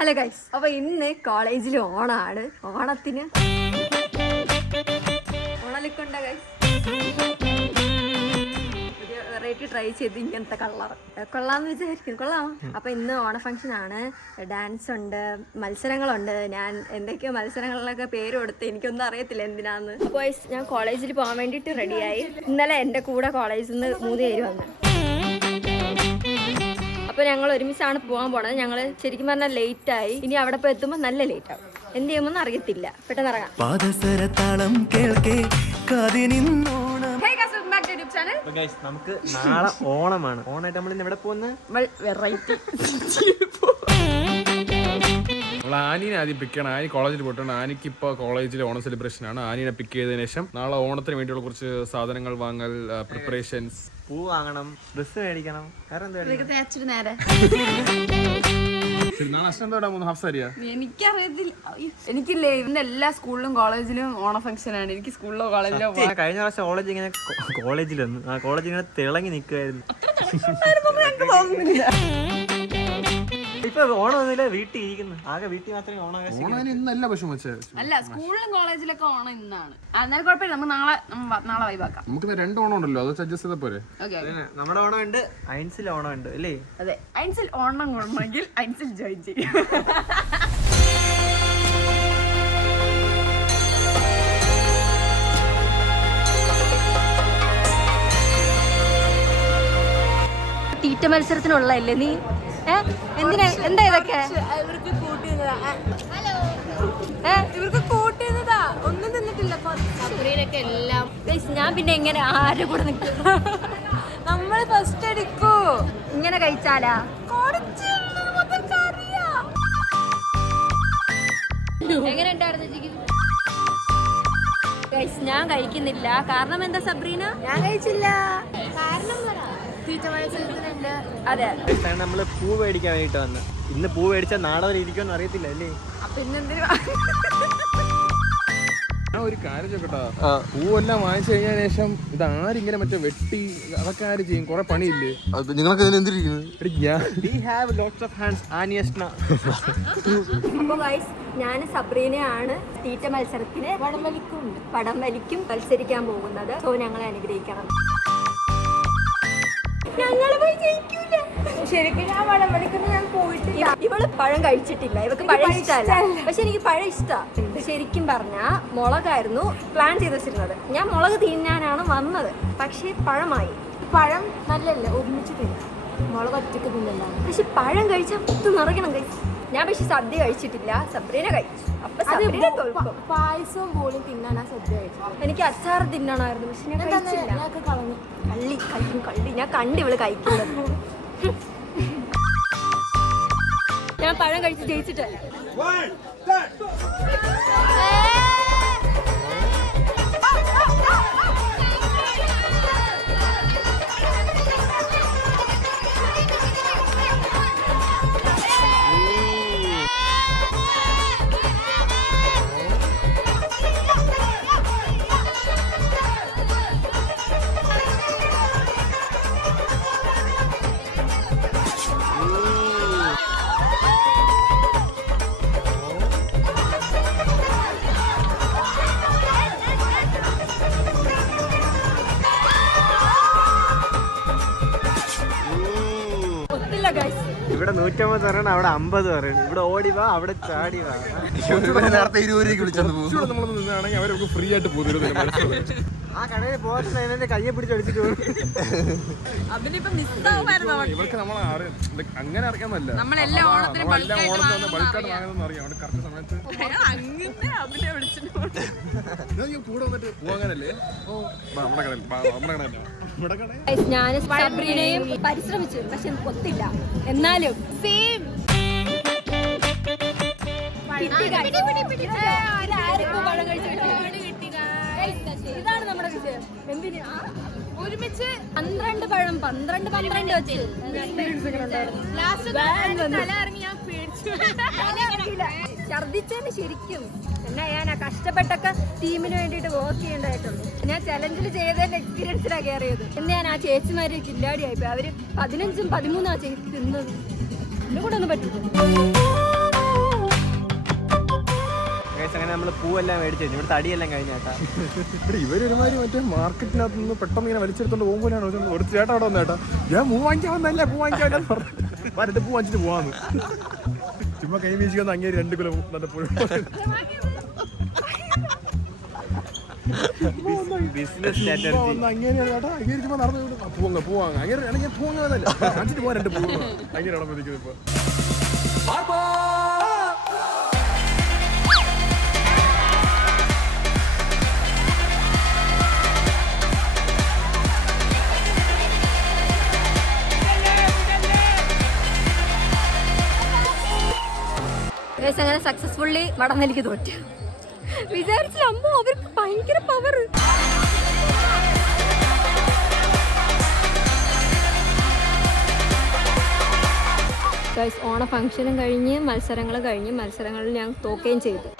Hello guys, അപ്പൊ ഇന്ന് കോളേജിൽ ഓണാണ്. ഓണത്തിന് ഓണലിക്കൊണ്ട ഗൈസ് പുതിയ വെറൈറ്റി ട്രൈ ചെയ്ത് ഇങ്ങനത്തെ കളർ കൊള്ളാന്ന് വിചാരിക്കും. കൊള്ളാം. അപ്പൊ ഇന്ന് ഓണ ഫംഗ്ഷൻ ആണ്. ഡാൻസ് ഉണ്ട്, മത്സരങ്ങളുണ്ട്. ഞാൻ എന്തൊക്കെയോ മത്സരങ്ങളിലൊക്കെ പേര് കൊടുത്ത് എനിക്കൊന്നും അറിയത്തില്ല എന്തിനാന്ന്. അപ്പോൾ ഞാൻ കോളേജിൽ പോകാൻ വേണ്ടിയിട്ട് റെഡിയായി. ഇന്നലെ എൻ്റെ കൂടെ കോളേജിൽ നിന്ന് 3 പേര് വന്നു. അപ്പോൾ ഞങ്ങൾ ഒരുമിച്ചാണ് പോകാൻ പോണത്. ഞങ്ങൾ ശരിക്കും പറഞ്ഞാൽ ലേറ്റ് ആയി. ഇനി അവിടെ പോയി എത്തുമ്പോൾ നല്ല ലേറ്റ് ആവും. എന്ത് ചെയ്യുമെന്ന് അറിയത്തില്ല. പെട്ടെന്ന് ഇറങ്ങാം. നമുക്ക് നാളെ ഓണമാണ്. ഓണായിട്ട് നമ്മൾ ഇന്ന് എവിടെ പോകുന്നത്? വെറൈറ്റി നമ്മൾ ആനീനെ ആദ്യം പിക്ക് ചെയ്യണം. ആനി കോളേജിൽ പോയിട്ടുണ്ട്. ആനിക്ക് ഇപ്പോൾ കോളേജിലെ ഓണം സെലിബ്രേഷൻ ആണ്. ആനീനെ പിക്ക് ചെയ്തതിനു ശേഷം നാളെ ഓണത്തിന് വേണ്ടിയുള്ള കുറച്ച് സാധനങ്ങൾ വാങ്ങൽ, പ്രിപ്പറേഷൻസ്. പൂ വാങ്ങണം, ഡ്രസ്സ് മേടിക്കണം. വേറെ എന്താ നേരെ നാളെ അഷ്ടം ഹഫ്സാരിയാ. എനിക്കറിയത്തില്ല. എനിക്കില്ലേ ഇന്ന് എല്ലാ സ്കൂളിലും കോളേജിലും ഓണ ഫംഗ്ഷൻ ആണ്. എനിക്ക് സ്കൂളിലോ കോളേജിലോ കഴിഞ്ഞ പ്രാവശ്യം കോളേജ് ഇങ്ങനെ കോളേജിൽ വന്നു. ആ കോളേജ് ഇങ്ങനെ തിളങ്ങി നിൽക്കുമായിരുന്നു. ഇപ്പൊ ഓണം ഒന്നുമില്ല, വീട്ടിൽ ഇരിക്കുന്നു. ആകെ വീട്ടിൽ മാത്രമേ ഓണം ഇന്നല്ല പക്ഷെ അല്ല, സ്കൂളിലും കോളേജിലൊക്കെ ഓണം ഇന്നാണ്. എന്നാലും കുഴപ്പമില്ല, നമുക്ക് നാളെ വൈബാക്കാം. നമുക്ക് 2 ഓണം ഉണ്ടല്ലോ, അത് അഡ്ജസ്റ്റ് ചെയ്താൽ പോരെ. നമ്മുടെ ഓണം ഉണ്ട്, അയൻസിൽ ഓണം ഉണ്ട് അല്ലേ? അതെ, അയൻസിൽ ഓണം കൊണ്ടെങ്കിൽ അയൻസിൽ ജോയിൻ ചെയ്യും. തീറ്റ മത്സരത്തിനുള്ളതല്ലേ നീ? എന്തിനാ? എന്താ ഇതൊക്കെ? ഇവർക്ക് കൂട്ടിയതാ. ഒന്നും തിന്നിട്ടില്ല. എല്ലാം ഞാൻ പിന്നെ എങ്ങനെ ആരെ കൂടെ നിൽക്കും? നമ്മള് ഫസ്റ്റ് അടിക്കൂ. ഇങ്ങനെ കഴിച്ചാലാ എങ്ങനെ ഉണ്ടായിരുന്നു? ഞാൻ കഴിക്കുന്നില്ല. കാരണം എന്താ സബ്രീന? ഞാൻ കഴിച്ചില്ല. കാരണം അതെ, നമ്മള് പൂ മേടിക്കാൻ വേണ്ടിട്ട് വന്ന്. ഇന്ന് പൂ മേടിച്ചാൽ നാളെ വരെ ഇരിക്കുമെന്ന് അറിയത്തില്ല അല്ലേ? പിന്നെന്തിനാ? ഞാൻ ഒരു കാര്യം ചോദിക്കട്ടാ, പൂവെല്ലാം വാങ്ങിച്ചു കഴിഞ്ഞ ശേഷം ഇത് ആരിങ്ങനെ മറ്റേ വെട്ടി അതൊക്കെ ആര് ചെയ്യും? കൊറേ പണിയില്ലേ നിങ്ങളൊക്കെ? ഞാൻ സബ്രീനയാണ് തീറ്റ മത്സരത്തിന് വടംവലിക്കും മത്സരിക്കാൻ പോകുന്നത്. സോ ഞങ്ങളെ അനുഗ്രഹിക്കണം. ഞങ്ങള് പോയി ജയിക്കൂല. ശരിക്കും ഞാൻ വടംവലിക്കുന്ന ഞാൻ പോയിട്ടില്ല. ഇവള് പഴം കഴിച്ചിട്ടില്ല. ഇവക്ക് പഴം ഇഷ്ടമല്ല. പക്ഷെ എനിക്ക് പഴം ഇഷ്ടമാണ്. ശരിക്കും പറഞ്ഞാ മുളകായിരുന്നു പ്ലാൻ ചെയ്ത് വെച്ചിരുന്നത്. ഞാൻ മുളക് തിന്നാനാണ് വന്നത്. പക്ഷെ പഴമായി. പഴം നല്ലല്ല, ഒരുമിച്ച് തിന്നാം. മുളക് ഒറ്റക്ക് തിന്നല്ല. പക്ഷെ പഴം കഴിച്ചാൽ പുത്ത് നിറയ്ക്കണം. കഴിച്ചു ഞാൻ. പക്ഷെ സദ്യ കഴിച്ചിട്ടില്ല. സബ്രീന കഴിച്ചു. അപ്പൊ സബ്രീന തോൽക്കും. പായസവും പോലും തിന്നാനാ സദ്യ കഴിച്ചു. എനിക്ക് അച്ചാർ തിന്നണമായിരുന്നു. പക്ഷെ ഞാൻ കഴിച്ചില്ല. കള്ളി ഞാൻ കണ്ട് ഇവള് കഴിക്കുന്നത്. ഞാൻ പഴം കഴിച്ച് ജയിച്ചിട്ട് ഇവിടെ 150 പറയണം, അവിടെ 50 പറയണം. ഇവിടെ ഓടി വാ, അവിടെ ചാടി വാ. നേരത്തെ 20 രൂപയ്ക്ക് വിളിച്ചത് നമ്മളൊന്ന് നിന്നാണെങ്കിൽ അവരൊക്കെ ഫ്രീ ആയിട്ട് പോകും. ആ കടയിൽ പോകാൻ കയ്യെ പിടിച്ച് അടിച്ചിട്ട് ഇവർക്ക് നമ്മളെ അങ്ങനെ അറിയാമല്ല. നമ്മളെല്ലാം ഓണത്തിന് ബൾക്കായിട്ട് വാങ്ങുന്ന അറിയാം. അവിടെ കറക്റ്റ് സമയത്ത് കൂടെ വന്നിട്ട് പോകാനല്ലേ? നമ്മുടെ കടയിൽ ഞാൻ സബ്രീനയും പരിശ്രമിച്ചു. പക്ഷെ ഒത്തില്ല. എന്നാലും സെയിം ഇതാണ് നമ്മുടെ വിജയം. എന്തിനാ ഒരുമിച്ച് 12 പഴം 12 വെച്ച് ഛർദിച്ചതിന് ശരിക്കും എന്നാ ഞാൻ കഷ്ടപ്പെട്ടൊക്കെ ടീമിന് വേണ്ടിയിട്ട് വർക്ക് ചെയ്യേണ്ടതായിട്ടുള്ളൂ. ഞാൻ ചലഞ്ചിൽ ചെയ്തതിന്റെ എക്സ്പീരിയൻസിലാണ് കയറിയത്. എന്ന് ഞാൻ ആ ചേച്ചിമാര് കില്ലാടിയായിപ്പോയി. അവര് 15-13 ചേച്ചി തിന്നത്. എന്നെ കൂടെ ഒന്നും പറ്റില്ല. പൂവെല്ലാം മേടിച്ചു ഇവിടുത്തെ അടിയെല്ലാം കഴിഞ്ഞേട്ടാ. ഇവരൊരുമാതിരി മറ്റേ മാർക്കറ്റിനകത്ത് നിന്ന് പെട്ടെന്ന് ഇങ്ങനെ വലിച്ചെടുത്തോണ്ട് പോകുമ്പോഴാണ് ഒരു ചേട്ടാ അവിടെ വന്നേട്ടാ ഞാൻ പൂ വാങ്ങിക്കാൻ വന്നല്ലേ പൂ വാങ്ങിക്കാൻ പറഞ്ഞിട്ട് പൂ വാങ്ങിച്ചിട്ട് പോവാന്ന് ചുമ്മാ കൈ വീശിക്കുന്ന അങ്ങേര് 2 കിലോ നല്ല പൂ ബിസിനസ് അങ്ങനെയാണ് ചേട്ടാ അങ്ങേര് ചുമ്മാ നടന്നു പൂവാങ്ങ അങ്ങനെ ഞാൻ പൂവാങ്ങാതല്ല വാങ്ങിച്ചിട്ട് പോവാൻ 2 പൂ അങ്ങനെയാണ് വിളിക്കുന്നത് ഇപ്പൊ. അങ്ങനെ സക്സസ്ഫുള്ളി വടംവലിക്ക് തോറ്റു. വിചാരിച്ചില്ല അമ്മോ അവർക്ക് ഭയങ്കര പവർ. ഓണ ഫംഗ്ഷനും കഴിഞ്ഞ് മത്സരങ്ങളിൽ ഞാൻ തോക്കുകയും ചെയ്തു.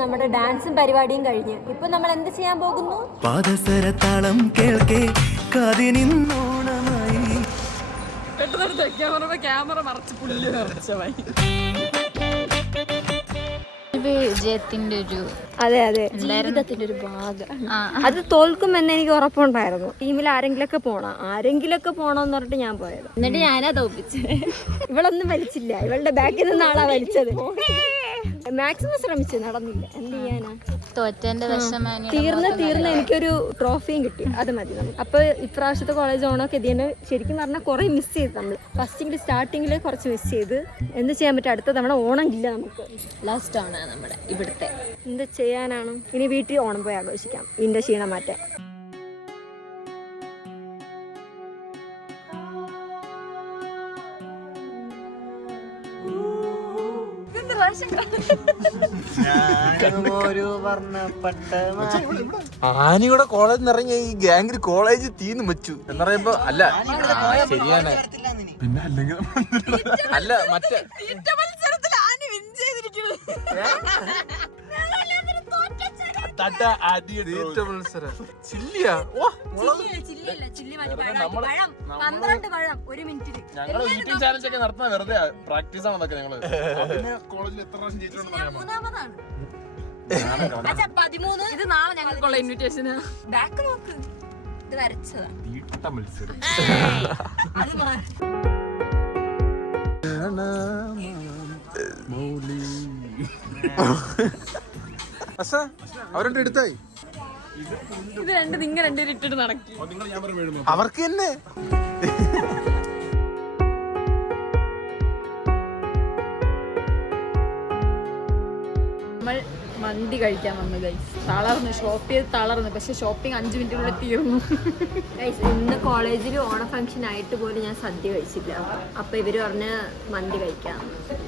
നമ്മുടെ ഡാൻസും പരിപാടിയും കഴിഞ്ഞ് ഇപ്പൊ നമ്മൾ എന്ത് ചെയ്യാൻ പോകുന്നു? പാദസരത്താളം കേൾക്കേ കാതിനിന്നോണമായി ക്യാമറ മറച്ച് പുല്ല് നിറച്ചമായി. വിജയത്തിന്റെ ഒരു അതെ ജീവിതത്തിന്റെ ഒരു ഭാഗം. അത് തോൽക്കുമെന്ന് എനിക്ക് ഉറപ്പുണ്ടായിരുന്നു. ടീമിൽ ആരെങ്കിലൊക്കെ പോണോന്ന് പറഞ്ഞിട്ട് ഞാൻ പോയത്. എന്നിട്ട് ഞാനാ തോപ്പിച്ചത്. ഇവളൊന്നും വലിച്ചില്ല, ഇവളുടെ ബാക്കിൽ നിന്ന് ആളാ വലിച്ചത്. മാക്സിമം ശ്രമിച്ചു, നടന്നില്ല. എന്ത് ചെയ്യാനാ, തോറ്റന്റെ തീർന്ന് എനിക്കൊരു ട്രോഫിയും കിട്ടി. അത് മതി. അപ്പൊ ഇപ്രാവശ്യത്തെ കോളേജ് ഓണൊക്കെ ഇതിന് ശരിക്കും പറഞ്ഞാൽ കുറെ മിസ് ചെയ്ത് നമ്മൾ ഫസ്റ്റിങ്ങിൽ സ്റ്റാർട്ടിങ്ങിൽ കുറച്ച് മിസ് ചെയ്ത്. എന്ത് ചെയ്യാൻ പറ്റും, അടുത്ത തവണ ഓണം ഇല്ല നമുക്ക്. ലാസ്റ്റ് ആണ് നമ്മുടെ ഇവിടുത്തെ. എന്ത് ചെയ്യാനാണ്, ഇനി വീട്ടിൽ ഓണം പോയി ആഘോഷിക്കാം ഇതിന്റെ ക്ഷീണം മാറ്റാൻ. ആനിയുടെ കോളേജിൽ നിന്ന് ഇറങ്ങിയ ഈ ഗ്യാങ്ങിൽ കോളേജ് തീന്ന് വെച്ചു എന്ന് പറയുമ്പോ അല്ല ശരിയാണ്. പിന്നെ അല്ലെങ്കിൽ അല്ല മറ്റേ ഞങ്ങള് ഈറ്റിംഗ് ചാലഞ്ച് ഒക്കെ നടത്തുന്ന വെറുതെ പ്രാക്ടീസ് ആണെന്നൊക്കെ ഞങ്ങള് കോളേജിൽ എത്ര പ്രാവശ്യം ജയിച്ചിട്ടുണ്ടെന്ന് ഇത് നാളെ ഞങ്ങൾക്കുള്ള ഇൻവിറ്റേഷന്. ബാക്ക് നോക്ക്, ഇത് വരച്ചതാ. മത്സരം അവരുടെ എടുത്തായി ഇത് നിങ്ങൾ രണ്ടുപേരും ഇട്ടിട്ട് നടക്കി അവർക്ക് തന്നെ. നമ്മൾ മന്തി കഴിക്കാൻ വന്നു ഗൈസ്. തളർന്നു, ഷോപ്പ് ചെയ്ത് തളർന്നു. പക്ഷെ ഷോപ്പിംഗ് 5 മിനിറ്റിനുള്ളിൽ തീർന്നു. ഇന്ന് കോളേജിൽ ഓണ ഫംഗ്ഷൻ ആയിട്ട് പോലും ഞാൻ സദ്യ കഴിച്ചില്ല. അപ്പൊ ഇവര് പറഞ്ഞ മന്തി കഴിക്കാം.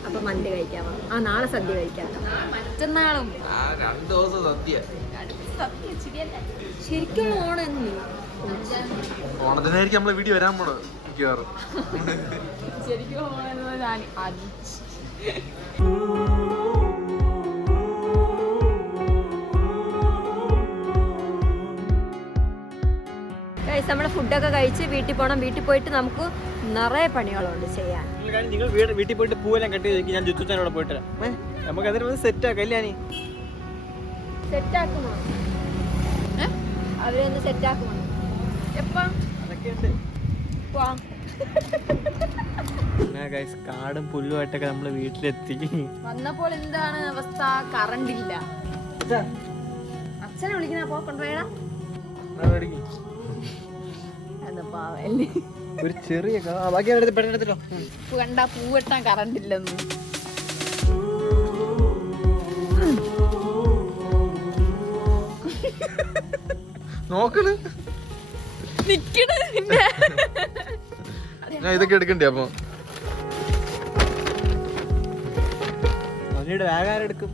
അപ്പൊ മന്തി കഴിക്കാൻ വന്നു. നാളെ സദ്യ കഴിക്കാം. മറ്റന്നാളും 2 ദിവസം സദ്യ. ശരിക്കും ഓണം എന്ന് ഓണത്തിനായിരിക്കും നമ്മളെ വീഡിയോ വരാൻ പോണത് മിക്കവാറും. ശരിക്കും നമ്മള് ഫുഡൊക്കെ കഴിച്ച് വീട്ടിൽ പോകണം. വീട്ടിൽ പോയിട്ട് നമുക്ക് നിറയെ പണികളുണ്ട് ചെയ്യാൻ. നിങ്ങൾ വീട്ടിൽ പോയിട്ട് പൂവെല്ലാം കട്ട് ചെയ്ത് ഞാൻ ജുത്തുച്ചാനോടെ പോയിട്ട് നമുക്ക് അതിന് സെറ്റ് ആക്കാം. ഇല്ല സെറ്റാക്കുമോ? അവരൊന്ന് സെറ്റാക്കുമോ? എപ്പാ അതൊക്കെയുണ്ട്. പോവാം. കാടും പുല്ലുമായിട്ടൊക്കെ നമ്മള് വീട്ടിലെത്തി. വന്നപ്പോൾ എന്താണ് അവസ്ഥ? കറണ്ട് ഇല്ല. അച്ഛനെ വിളിക്കുന്ന കൊണ്ടുപോയടാ. ഒരു ചെറിയ ബാക്കി പെട്ടെടുത്തല്ലോ. കണ്ടാ പൂവെട്ടാൻ കറണ്ട് ഇല്ലെന്ന്. നോക്കണ് നിക്കണ് പിന്നെ. ഞാൻ ഇതൊക്കെ എടുക്കണ്ടേ അപ്പൊ അവനോട് വേഗം എടുക്കും.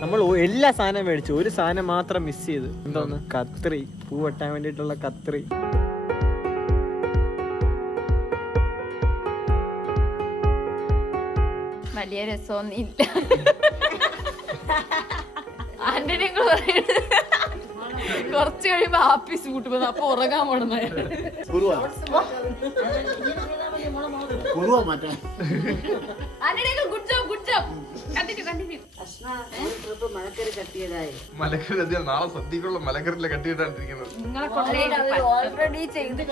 നമ്മൾ എല്ലാ സാധനവും മേടിച്ചു, ഒരു സാധനം മാത്രം മിസ് ചെയ്തു. എന്തോന്ന്? കത്രി, പൂ വെട്ടാൻ വേണ്ടിയിട്ടുള്ള കത്രി. വലിയ രസമൊന്നും ഇല്ല. ആന്റണി കുറച്ച് കഴിയുമ്പോ ആപ്പീസ് കൂട്ടുമ്പോ അപ്പൊ ഉറങ്ങാൻ പോണെന്ന്. Good job good job. Continue. മലക്കറി നാളെ സദ്യക്കുള്ള മലക്കറിയിലെ കട്ടിയിട്ടാണ്ടിരിക്കുന്നത്. നിങ്ങളെ കൊണ്ടുപോയി ഓൾറെഡി ചെയ്തിട്ട്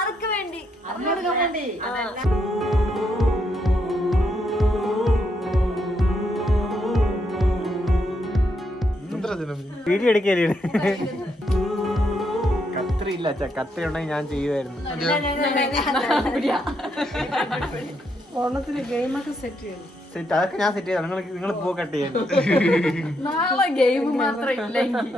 ആർക്ക് വേണ്ടി വീഡിയോ എടുക്കല്ലേ? കത്രി ഇല്ല അച്ഛാ, കത്രി ഉണ്ടെങ്കിൽ ഞാൻ ചെയ്യുമായിരുന്നു. ഓണത്തിന് ഗെയിമൊക്കെ സെറ്റ് ചെയ്യും. സെറ്റ് അതൊക്കെ ഞാൻ സെറ്റ് ചെയ്താ. നിങ്ങൾ പൂ കട്ട് ചെയ്യാൻ നാളെ ഗെയിം മാത്രം ഇല്ലെങ്കിൽ